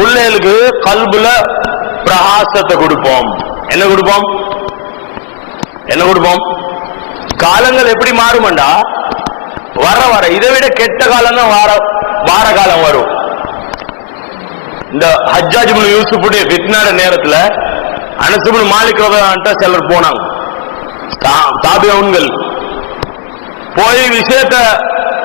பிள்ளைகளுக்கு கல்புல பிரகாசத்தை கொடுப்போம். என்ன கொடுப்போம்? என்ன கொடுப்போம்? காலங்கள் எப்படி மாறுமண்டா, வர வர இதை விட கெட்ட காலம் தான் வார காலம் வரும். இந்த ஹஜ்ஜாஜ் இப்னு யூசுஃபுடைய ஃபித்னான நேரத்துல அனஸ் இப்னு மாலிக் ரலியல்லாஹு சிலர் போனாங்க. தாபிஊன்கள் போய் விஷயத்த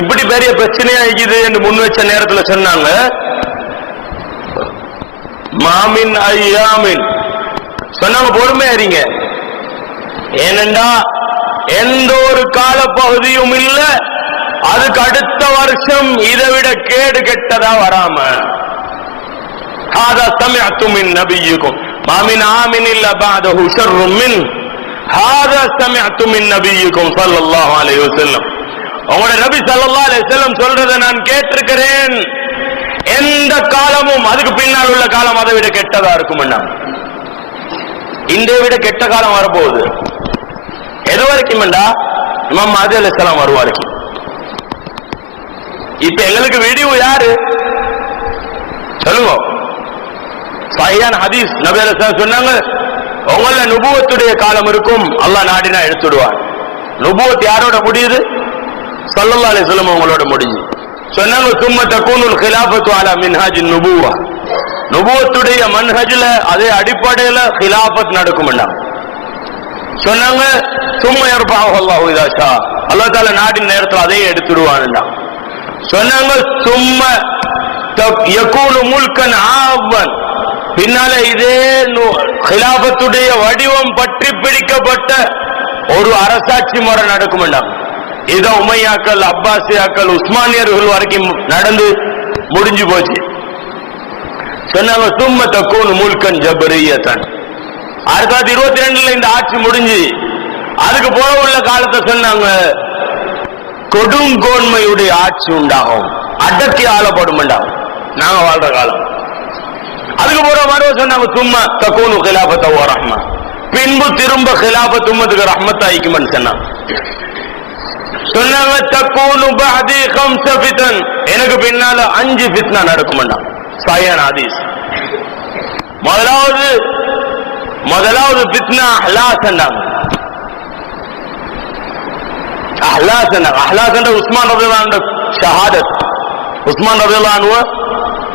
இப்படி பெரிய பிரச்சனையா இருக்குது என்று முன் வச்ச நேரத்துல சொன்னாங்க, மாமின் ஐயாமின் சொன்னாங்க, பொறுமையா இருங்க. ஏனென்றா எந்த ஒரு கால பகுதியும் இல்ல அதுக்கு அடுத்த வருஷம் இதை விட கேடு கெட்டதா வராம. هذا سمعتم من نبيكم ما من عام الا بعده شر من هذا سمعتم من نبيكم صلى الله عليه وسلم. உங்களுடைய நபி ஸல்லல்லாஹு அலைஹி வஸல்லம் சொல்றதை நான் கேட்டிருக்கிறேன். எந்த காலமும் அதுக்கு பின்னால் உள்ள காலம் அதை விட கெட்டதா இருக்கும். இந்த விட கெட்ட காலம் வரப்போகுது. எது வரைக்கும் இமாம் மஹ்தி அலைஹிஸ்ஸலாம் வருவாருக்கு. இப்ப எங்களுக்கு விடிவு யாரு சொல்லுங்க? சஹீஹான ஹதீஸ் நபி அலைஹிஸ்ஸலாம் சொன்னாங்க, உங்கள நுபுவத்துடைய காலம் இருக்கும், அல்லாஹ் நாடினா எடுத்துடுவார். நுபுவத் யாரோட முடியுது? ஸல்லல்லாஹு அலைஹி வஸல்லம் உங்களோட முடிஞ்சு. சொன்னாங்க, சும்ம தகூனுல் கிலாஃபத்து அலா மின்ஹாஜின் நுபுவா, நுபுவத்துடைய மன்ஹஜ்ல அதே அடிப்படையில கிலாஃபத் நடக்கும்னா சொன்னாங்க. சும்ம யர்ஃபஅஹு அல்லாஹு இதா ஷா, அல்லாஹ் தஆலா நாடின் நேரத்தில் அதையே எடுத்துடுவான்டா சொன்னாங்க. சும்ம யகூனு முல்கன் ஆவன், பின்னால இதே கிலாபத்துடைய வடிவம் பற்றி பிடிக்கப்பட்ட ஒரு அரசாட்சி முறை நடக்கும். இத உமையாக்கள், அப்பாசியாக்கள், உஸ்மானியர்கள் வரைக்கும் நடந்து முடிஞ்சு போச்சு. சொன்னாங்க, சும்ம தக்கூனு முல்கன் ஜபரியத்தன், 1922 இந்த ஆட்சி முடிஞ்சு அதுக்கு போல உள்ள காலத்தை சொன்னாங்க, கொடுங்கோன்மையுடைய ஆட்சி உண்டாகும், அடக்கி ஆளப்படும் நாங்க வாழ்ற காலம். அதுக்கு போற மாதிரி சொன்னாங்க, சும்மா தக்கூனு கிலாபத்த ஓ ரஹ்மா, பின்பு திரும்ப கிலாபத் உம்மத்துக்கு ரஹ்மத்தாயிக்கும்னு சொன்னாங்க. சொன்னாங்க, தக்கூனு பஅதி கம்ஸ ஃபிதன், எனக்கு பின்னால 5 ஃபித்னா நடக்கும்னா சஹீஹான ஹதீஸ். முதலாவது ஃபித்னா அஹ்லாஸ் சொன்னாங்க. அஹ்லாஸ் சொன்னாங்க. அஹ்லாஸ் என்ற உஸ்மான் ரலியல்லாஹு அன்ஹு ஷஹாதத், உஸ்மான் ரலியல்லாஹு அன்ஹு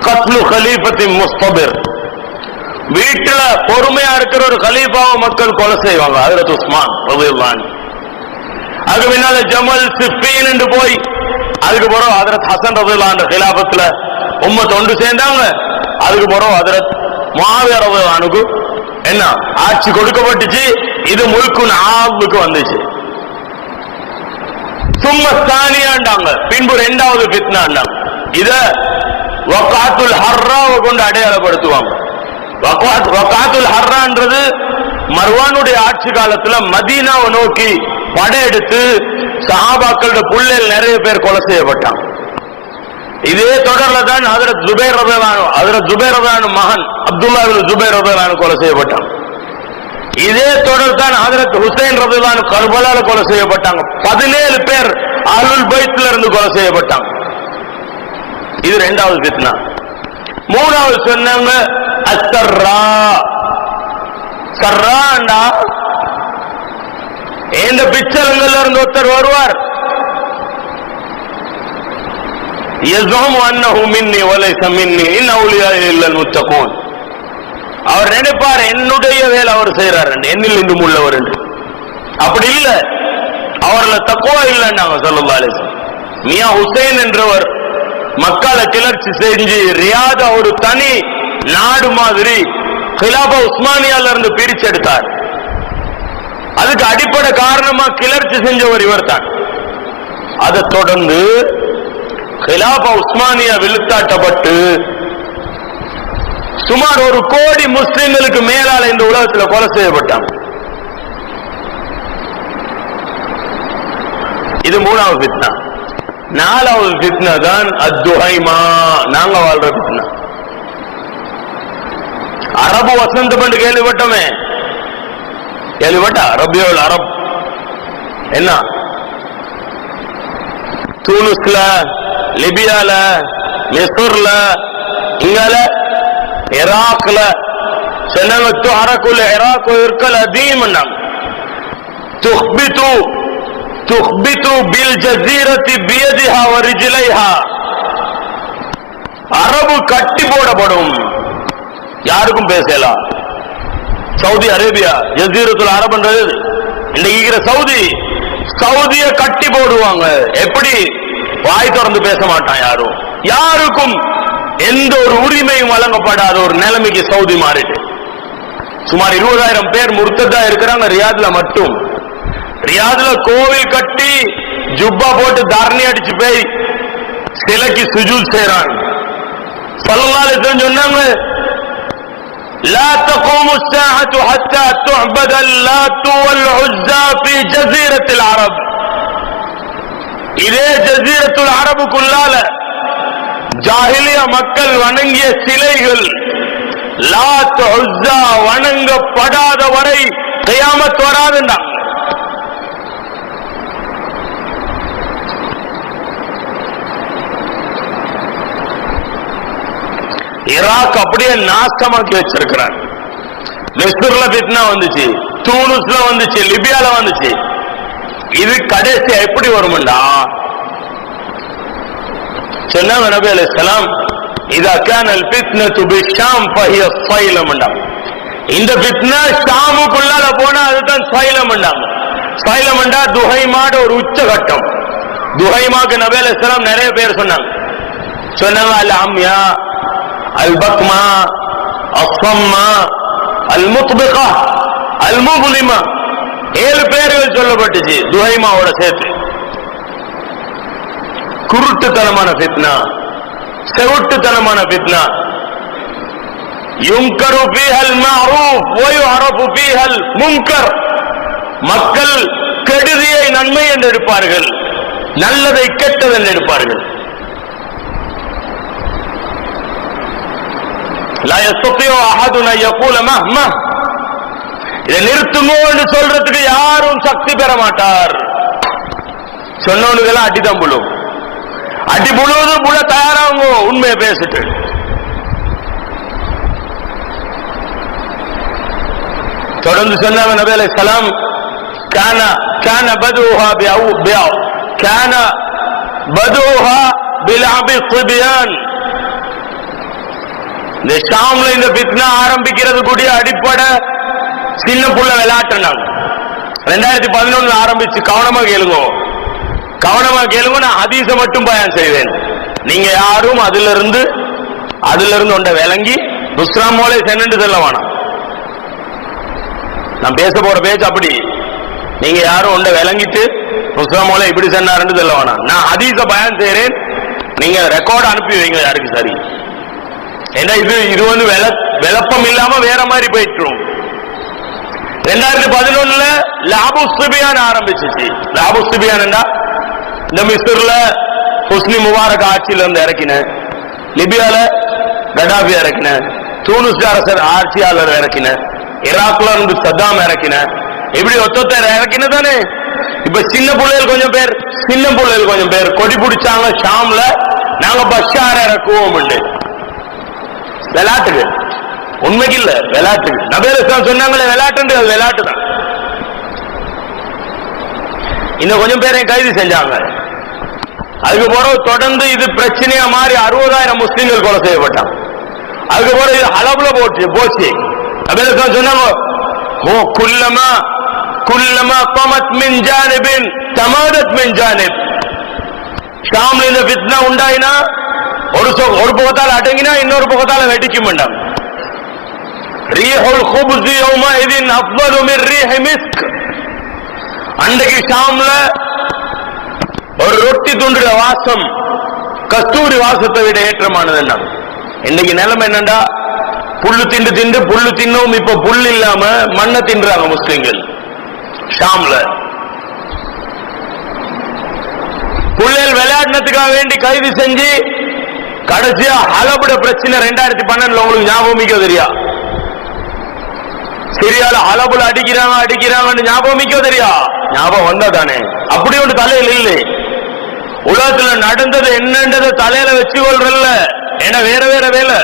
கத்லு கலீஃபத்தின் முஸ்தபிர், வீட்டுல பொறுமையா இருக்கிற ஒரு கலீஃபாவை மக்கள் கொலை செய்வாங்க. ஹஜ்ரத் உஸ்மான் ரலியல்லாஹு அன்ஹு. அதுக்கு பின்னால ஜமல் சிஃபீன் என்று போய் அதுக்கு பிறகு ஹஜ்ரத் ஹசன் ரலியல்லாஹு அன்ஹு கிலாபத்துல உம்மத் ஒன்று சேர்ந்தாங்க. அதுக்கு பிறகு ஹஜ்ரத் முஆவியா ரலியல்லாஹு அன்ஹுக்கு என்ன ஆட்சி கொடுக்கப்பட்டுச்சு. இது முல்குன் ஆவுக்கு வந்துச்சு. சும்ம ஸ்தானியாண்டாங்க, பின்பு 2வது ஃபித்னாண்டாங்க. இத வகாத்துல் ஹர்ராவை கொண்டு அடையாளப்படுத்துவாங்க. வகாத்துல் ஹர்ரான்றது மர்வானுடைய ஆட்சி காலத்துல மதீனாவை நோக்கி படையெடுத்து சஹாபாக்களோட புள்ளைகள் நிறைய பேர் கொலை செய்யப்பட்டாங்க. இதே தொடர்ல தான் ஹஜ்ரத் ஜுபைர் ரலியல்லாஹு அன்ஹு மகன் அப்துல்லாஹ் இப்னு ஜுபைர் ரலியல்லாஹு அன்ஹு கொலை செய்யப்பட்டாங்க. இதே தொடர் தான் ஹஜ்ரத் ஹுசைன் ரலியல்லாஹு அன்ஹு கர்பலால கொலை செய்யப்பட்டாங்க. 17 பேர் அஹ்லுல் பைத்ல இருந்து கொலை செய்யப்பட்டாங்க. இது 2வது ஃபித்னா. 3வது சொன்னாங்க அஸ்ஸர்ரா. சர்ராண்டா இந்த பிச்சலங்கள்ல இருந்து ஒருத்தர் வருவார், யஸுமு அன்னஹு மின்னி வலைஸ மின்னி இன் அவுலியா இல்லல் முத்தகூன். அவர் நினைப்பார் என்னுடைய வேலை அவர் செய்யறார், என்னில் இன்றும் உள்ளவர் என்று. அப்படி இல்ல, அவர்ல தக்குவா இல்லைன்னாங்க ஸல்லல்லாஹு அலைஹி வஸல்லம். மியா ஹுசைன் என்றவர் மக்களை கிளர்ச்சி செஞ்சு ரியாத ஒரு தனி நாடு மாதிரி கிலாபா உஸ்மானியால இருந்து பிரிச்செடுத்தார். அதுக்கு அடிப்படை காரணமா கிளர்ச்சி செஞ்சவர் இவர் தான். அதை தொடர்ந்து கிலாபா உஸ்மானியா விழுத்தாட்டப்பட்டு சுமார் 1 கோடி முஸ்லிம்களுக்கு மேலால இந்த உலகத்தில் கொலை செய்யப்பட்டாங்க. இது 3வது ஃபித்னா. 4வது ஃபித்னா தான் அத்துஹைமா, நாங்க வாழ்ற ஃபித்னா. அரபு வசந்த பண்டு கேள்விப்பட்டோமே, கேள்விப்பட்டா? ரபியுல் அரப் என்ன தூனுஸ்ல, லிபியால, மிஸ்ர்ல, இங்கால இராக்ல சொன்னாங்க துஹரகுல் இராக் இருக்கல் அதீம் துஹ்பிது பில் ஜஸீரத்தி பியதிஹா வ ரிஜ்லைஹா. அரபு கட்டி போடப்படும், யாருக்கும் பேசலாம். சவுதி அரேபியா ஜஸீரத்துல் அரபுன்றது இன்னைக்கு சவுதிய கட்டி போடுவாங்க. எப்படி? வாய் திறந்து பேச மாட்டான் யாரும், யாருக்கும் எந்த ஒரு உரிமையும் வழங்கப்படாத ஒரு நிலைமைக்கு சவுதி மாறிட்டு சுமார் 20,000 பேர் முர்த்ததா இருக்கிறாங்க ரியாத்ல மட்டும். ரியாத்ல கோவில் கட்டி ஜுப்பா போட்டு தாரணி அடிச்சு போய் சிலைக்கு சுஜூத் செய்றாங்க. ஸல்லல்லாஹு அலைஹி வஸல்லம் சொன்னாங்க, لا تقوم الساعة حتى تعبد اللات والعزى في جزيرة العرب. இதே ஜஸீரத்துல் அரபுக்குள்ளால ஜாஹிலிய மக்கள் வணங்கிய சிலைகள் லாத் உஸ்ஸா வணங்கப்படாத வரை கியாமத் வராதுன்றாங்க. ஈராக் அப்படியே நாசமாக்கி வச்சிருக்கிறாங்க. மிஸ்ர்ல ஃபித்னா வந்துச்சு, தூனுஸ்ல வந்துச்சு, லிபியால வந்துச்சு. இது கடைசி எப்படி வரும்டா சொன்னாங்க நபி அலைஹிஸ்ஸலாம், இதா கானல் ஃபித்னது பிஷாம் ஃபஹிய ஸைலம்டா. இந்த ஃபித்னா ஷாமுக்குள்ளால போனா அதுதான் ஸைலம்டாங்க. ஸைலம்டா துஹைமாட ஒரு உச்சகட்டம். துஹைமாக்கு நபி அலைஹிஸ்ஸலாம் நிறைய பேர் சொன்னாங்க. அல் அம்யா, அல் பக்மா, அஸ்ஸம்மா, அல் முத்பிகா, அல் முப்லிமா, 7 பேர்கள் சொல்லப்பட்டுச்சு துஹைமாவோட சேர்த்து. குருட்டுத்தனமான ஃபித்னா, செவுட்டுத்தனமான ஃபித்னா. யுன்கரு ஃபீஹல் மஅரூஃப் வ யுஅரஃபு ஃபீஹல் முன்கர். மக்கள் கெடுதியை நன்மை என்று எடுப்பார்கள், நல்லதை கெட்டது என்று எடுப்பார்கள். லா யஸ்ததிஉ அஹதுன் அன் யகூல மஹ்மா. இதை நிறுத்துமோ என்று சொல்றதுக்கு யாரும் சக்தி பெற மாட்டார். சொன்னவனுக்கெல்லாம் அடிதான் புழும். அடி புழுவது புல தயாராகுங்க உண்மையை பேசிட்டு. தொடர்ந்து சொன்னாங்க நபி அலைஹிஸ்ஸலாம், கான பதுஹா பிலஅபி ஸிபியான். இந்த ஷாம்ல இந்த ஃபித்னா ஆரம்பிக்கிறது கூடிய அடிப்படை சின்ன புள்ள விளையாட்டுனாங்க. 2011 ஆரம்பிச்சு. கவனமா கேளுங்க, நான் ஹதீஸ மட்டும் பயான் செய்வேன். நீங்க யாரும் அதுல இருந்து ஒன்றை விளங்கி நுஸ்ராம் மோலை சென்று செல்ல வேணாம். நான் பேச போற பேச்சு அப்படி. நீங்க யாரும் ஒன்றை விளங்கிட்டு நுஸ்ராம் மோலை இப்படி சென்னாருன்னு செல்ல வேணாம். நான் ஹதீஸ பயான் செய்யறேன், நீங்க ரெக்கார்ட் அனுப்பி வைங்க யாருக்கு சரி. ஏன்னா இது வந்து விளப்பம் இல்லாம வேற மாதிரி போயிட்டுரும். 2011 லாபு சுபியான் ஆரம்பிச்சிச்சு. லாபு சுபியான் இந்த மிஸ்ர்ல ஹுஸ்னி முபாரக் ஆட்சியில இருந்து இறக்கின, லிபியால கடாபி இறக்கின, தூனுஸ் அரசர் ஆட்சியாளர் இறக்கின, ஈராக்ல இருந்து சத்தாம் இறக்கின, இப்படி ஒத்தொத்தர் இறக்கின தானே. இப்ப சின்ன பிள்ளைகள் கொஞ்சம் பேர் கொடி பிடிச்சாங்க ஷாம்ல, நாங்க பஷார இறக்குவோம். விளையாட்டுக்கு, உண்மைக்கு இல்ல, விளையாட்டுக்கு. நபி அலைஹிஸ்ஸலாம் சொன்னாங்களே விளையாட்டு, அது விளையாட்டு தான். இன்னும் கொஞ்சம் பேரை கைது செஞ்சாங்க. அதுக்கு பிறகு தொடர்ந்து இது பிரச்சனையா மாறி 60,000 முஸ்லிம்கள் கொலை செய்யப்பட்டாங்க. அதுக்கு பிறகு இது ஹலபுல போச்சு. நபி அலைஹிஸ்ஸலாம் சொன்னாங்க, குல்லமா கமத் மின் ஜானிபின் தமாதத் மின் ஜானிப். ஷாம்ல இந்த ஃபித்னா உண்டாயினா ஒரு பக்கத்தால் அடங்கினா இன்னொரு பக்கத்தால வெடிக்கும் வேண்டாம். ரீஹுல் குப்ஸ் யௌமஇதின் அஃதலு மின் ரீஹி மிஸ்க். அன்றைக்கு ஷாம்ல ஒரு ரொட்டி துண்டுற வாசம் கஸ்தூரி வாசத்தை விட ஏற்றமானது. இன்னைக்கு நிலைமை என்னண்டா, புல்லு தின்னும். இப்ப புல் இல்லாம மண்ணை தின்றாங்க முஸ்லிம்கள் ஷாம்ல. புள்ளைகள் விளையாடுனதுக்காக வேண்டி கைது செஞ்சு கடைசியா ஹலபுட பிரச்சனை 2012 உங்களுக்கு ஞாபகம் தெரியா? சிரியால ஹலபுல அடிக்கிறாங்கன்னு ஞாபகம் தெரியா? ஞாபகம் வந்தா தானே. அப்படி ஒன்று தலையில் இல்லை. உலகத்துல நடந்தது என்னன்றதை தலையில வச்சு கொள்றல்ல. ஏன்னா வேற வேலை.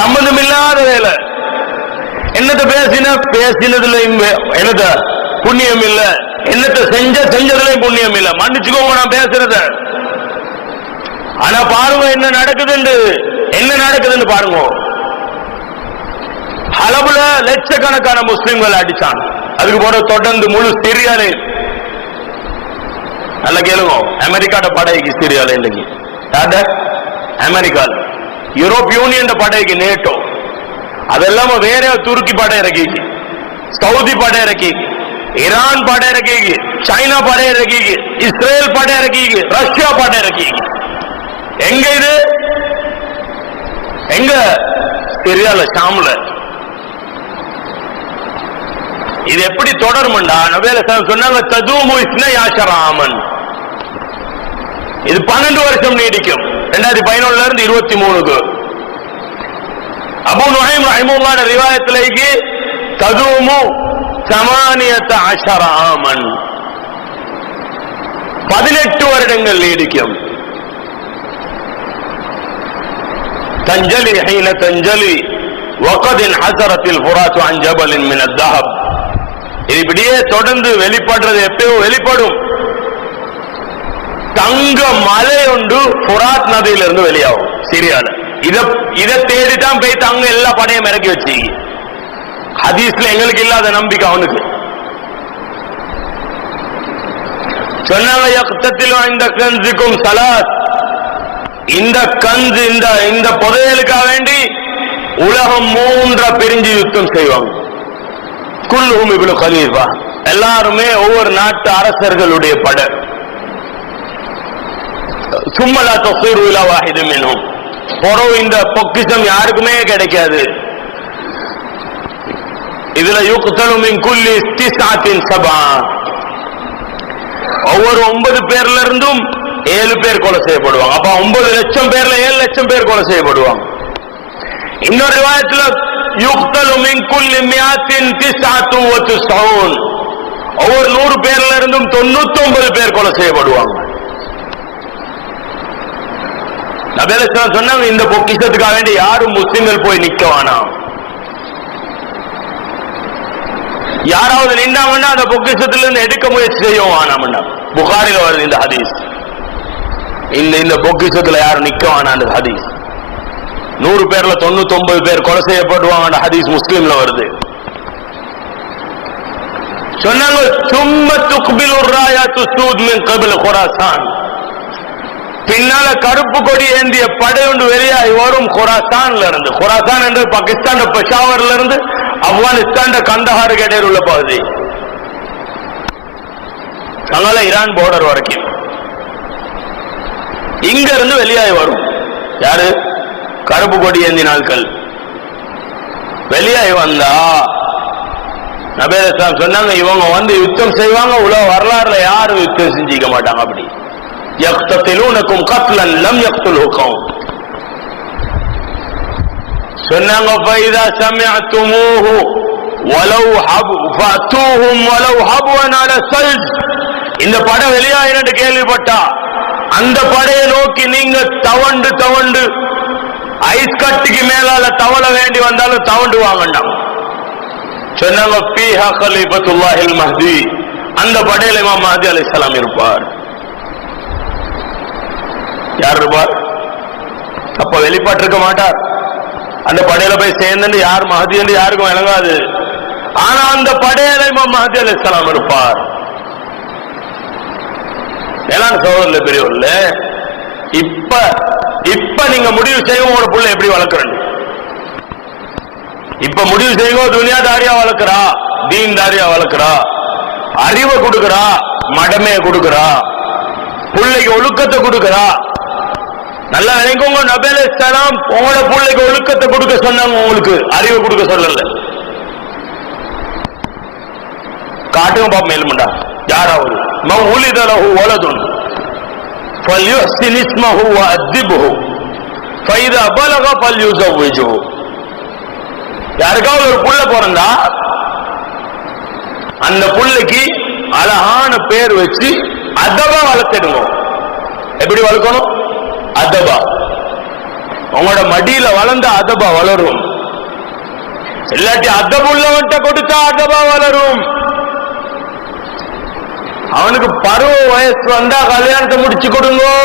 சம்பந்தம் இல்லாத வேலை. என்னத்த பேசினதுல என்னத்த புண்ணியம் இல்ல, என்னத்த செஞ்சதுலயும் புண்ணியம் இல்ல. மன்னிச்சுக்கோங்க நான் பேசுறத. ஆனா பாருங்க என்ன நடக்குதுன்னு பாருங்க. ஹலபுல லட்சக்கணக்கான முஸ்லிம்கள் அடிச்சாங்க. அதுக்கு போற தொடர்ந்து முழு சிரியாலே நல்லா கேளுங்க. அமெரிக்காட படைக்கு சிரியால இல்லைங்க, அமெரிக்கா யூரோப் யூனியன் படைக்கு நேட்டோ, அதெல்லாம் வேற துருக்கி படை இறக்கி, சவுதி படை இறக்கி, ஈரான் படை இறக்கி, சைனா படை இறக்கி, இஸ்ரேல் படை இறக்கி, ரஷ்யா படை இறக்கி. எங்க இது? எங்க? சிரியால, ஷாம்ல. இது எப்படி தொடரும்டா? நபிகள் சொன்னாங்க ததூமு இஸ்னயாஷராமன். இது 12 வருஷம் நீடிக்கும். 2011 இருந்து 23க்கு. அபூ நுஹைம் ரஹிமஹுல்லாஹ் ரிவாயத்திலேக்கு ததூமு 18 ஆமன், 18 வருடங்கள் நீடிக்கும். தஞ்சலி ஹீன தஞ்சலி வகத் ஹஸரத்தில் ஃபுராத் அன் ஜபலின் மின் அத்-தஹப். இப்படியே தொடர்ந்து வெளிப்படுறது எப்பயோ வெளிப்படும். தங்க மலை ஒன்று ஃபுராத் நதியிலிருந்து வெளியாகும் சிரியால. இதை தேடித்தான் போய் தங்க எல்லா படையும் இறக்கி வச்சு. ஹதீஸ்ல எங்களுக்கு இல்லாத நம்பிக்கை அவனுக்கு. சொன்னாங்க இந்த கன்ஸுக்கும் சலாத், இந்த கன்ஸ் இந்த புதையலுக்காக வேண்டி உலகம் 3 பிரிஞ்சு யுத்தம் செய்வாங்க. குல்லுஹும் இப்னு கலீஃபா, எல்லாருமே ஒவ்வொரு நாட்டு அரசர்களுடைய படை. சும்மலா தஸீரு இலா வாஹித் மின்ஹும், இந்த பொக்கிஷம் யாருக்குமே கிடைக்காது. இதுல யுக்தலு மின் குல்லி 9 ஒவ்வொரு 9 பேர்ல இருந்தும் 7 பேர் கொலை செய்யப்படுவாங்க. அப்ப 9 லட்சம் பேர்ல 7 லட்சம் பேர் கொலை செய்யப்படுவாங்க. இன்னொரு ரிவாயத்துல யுக்தலு மின் குல்லி 199, ஒவ்வொரு 100 பேர்ல இருந்தும் 99 பேர் கொலை செய்யப்படுவாங்க. நபிகள் சொன்னாங்க இந்த பொக்கிஷத்துக்காக வேண்டி யாரும் முஸ்லிம்கள் போய் நிக்க வேணாம். யாராவது நின்றாங்கன்னா அந்த பொக்கிஷத்திலிருந்து எடுக்க முயற்சி செய்யும் வேணாம். புகாரில வருது இந்த ஹதீஸ். இந்த பொக்கிஷத்துல யாரும் நிக்க வேணாம் ஹதீஸ். 100 பேர்ல 99 பேர் கொலை செய்யப்படுவாங்க ஹதீஸ் முஸ்லிம்ல வருது. சொன்னாங்க சும்ம துக்பிலு ராயாத்து சூத் மின் கபில் குராசான், பின்னால கருப்பு கொடி ஏந்திய படை ஒன்று வெளியாகி வரும் குராசான்ல இருந்து. குராசான் என்று பாகிஸ்தான் பெஷாவர்ல இருந்து ஆப்கானிஸ்தான் கந்தஹாருக்கு இடையில் உள்ள பகுதி, அங்கால ஈரான் பார்டர் வரைக்கும். இங்க இருந்து வெளியாகி வரும். யாரு? கருப்பு கொடி ஏந்தி நாட்கள் வெளியாகி வந்தா நபிகள் சொன்னாங்க இவங்க வந்து யுத்தம் செய்வாங்க. உலக வரலாறுல யாரும் யுத்தம் செஞ்சிக்க மாட்டாங்க. அப்படி யக்ததிலூனகும் கத்லன் லம் யக்துலுகும் சொன்னாங்க. ஃபைதா சமிஅதுமூஹு வலவ் ஹப் ஃபஅதூஹும் வலவ் ஹப்வன் அலா சல்ஜ், இந்த படை வெளியாயினு கேள்விப்பட்டா அந்த படையை நோக்கி நீங்க தவண்டு ஐஸ் கட்டிக்கு மேலால தவள வேண்டி வந்தாலும் தவண்டு வாங்கண்டாம். சொன்னாங்க ஃபீஹா கலீஃபத்துல்லாஹில் மஹ்தி, அந்த படையில இமாம் மஹ்தி அலைஹிஸ்ஸலாம் இருப்பார். யார் இருப்பார்? அப்ப வெளிப்பட்டிருக்க மாட்டார். அந்த படையில போய் சேர்ந்து யார் மஹ்தி என்று யாருக்கும் விளங்காது. ஆனா அந்த படையில இமாம் மஹ்தி அலைஹிஸ்ஸலாம் இருப்பார். எல்லாம் சோதரில் பெரியவர்ல இப்ப நீங்க முடிவு செய்வோம் உங்களோட புள்ள எப்படி வளர்க்கிறேன். இப்ப முடிவு செய்வோம். துனியாதாரியா வளர்க்கிறா, தீன்தாரியா வளர்க்கிறா, அறிவை கொடுக்கிறா, மடமையை கொடுக்கிறா, பிள்ளைக்கு ஒழுக்கத்தை கொடுக்கிறா. நல்லா நினைக்கோங்க, நபி அலைஹிஸ்ஸலாம் உங்களோட பிள்ளைக்கு ஒழுக்கத்தை கொடுக்க சொன்னாங்க, உங்களுக்கு அறிவை கொடுக்க சொல்லல. காட்டுங்க பாப்போம் மேலும்டா. யாராவது மவுலித லஹு வலதுன் ஃபல்யுஹ்சின் இஸ்மஹு வஅதிபஹு ஃபைதா பலக ஃபல்யுஸவ்விஜுஹு. யாருக்காவது ஒரு புள்ள பிறந்தா அந்த புள்ளைக்கு அழகான பேர் வச்சு அதபா வளர்த்திடுங்க. எப்படி வளர்க்கணும்? அதபா. உங்களோட மடியில வளர்ந்த அதபா வளரும். இல்லாட்டி அதபுள்ளவன்ட்ட கொடுத்தா அதபா வளரும். அவனுக்கு பருவ வயசு வந்தா கல்யாணத்தை முடிச்சு கொடுங்கோண்டாங்க.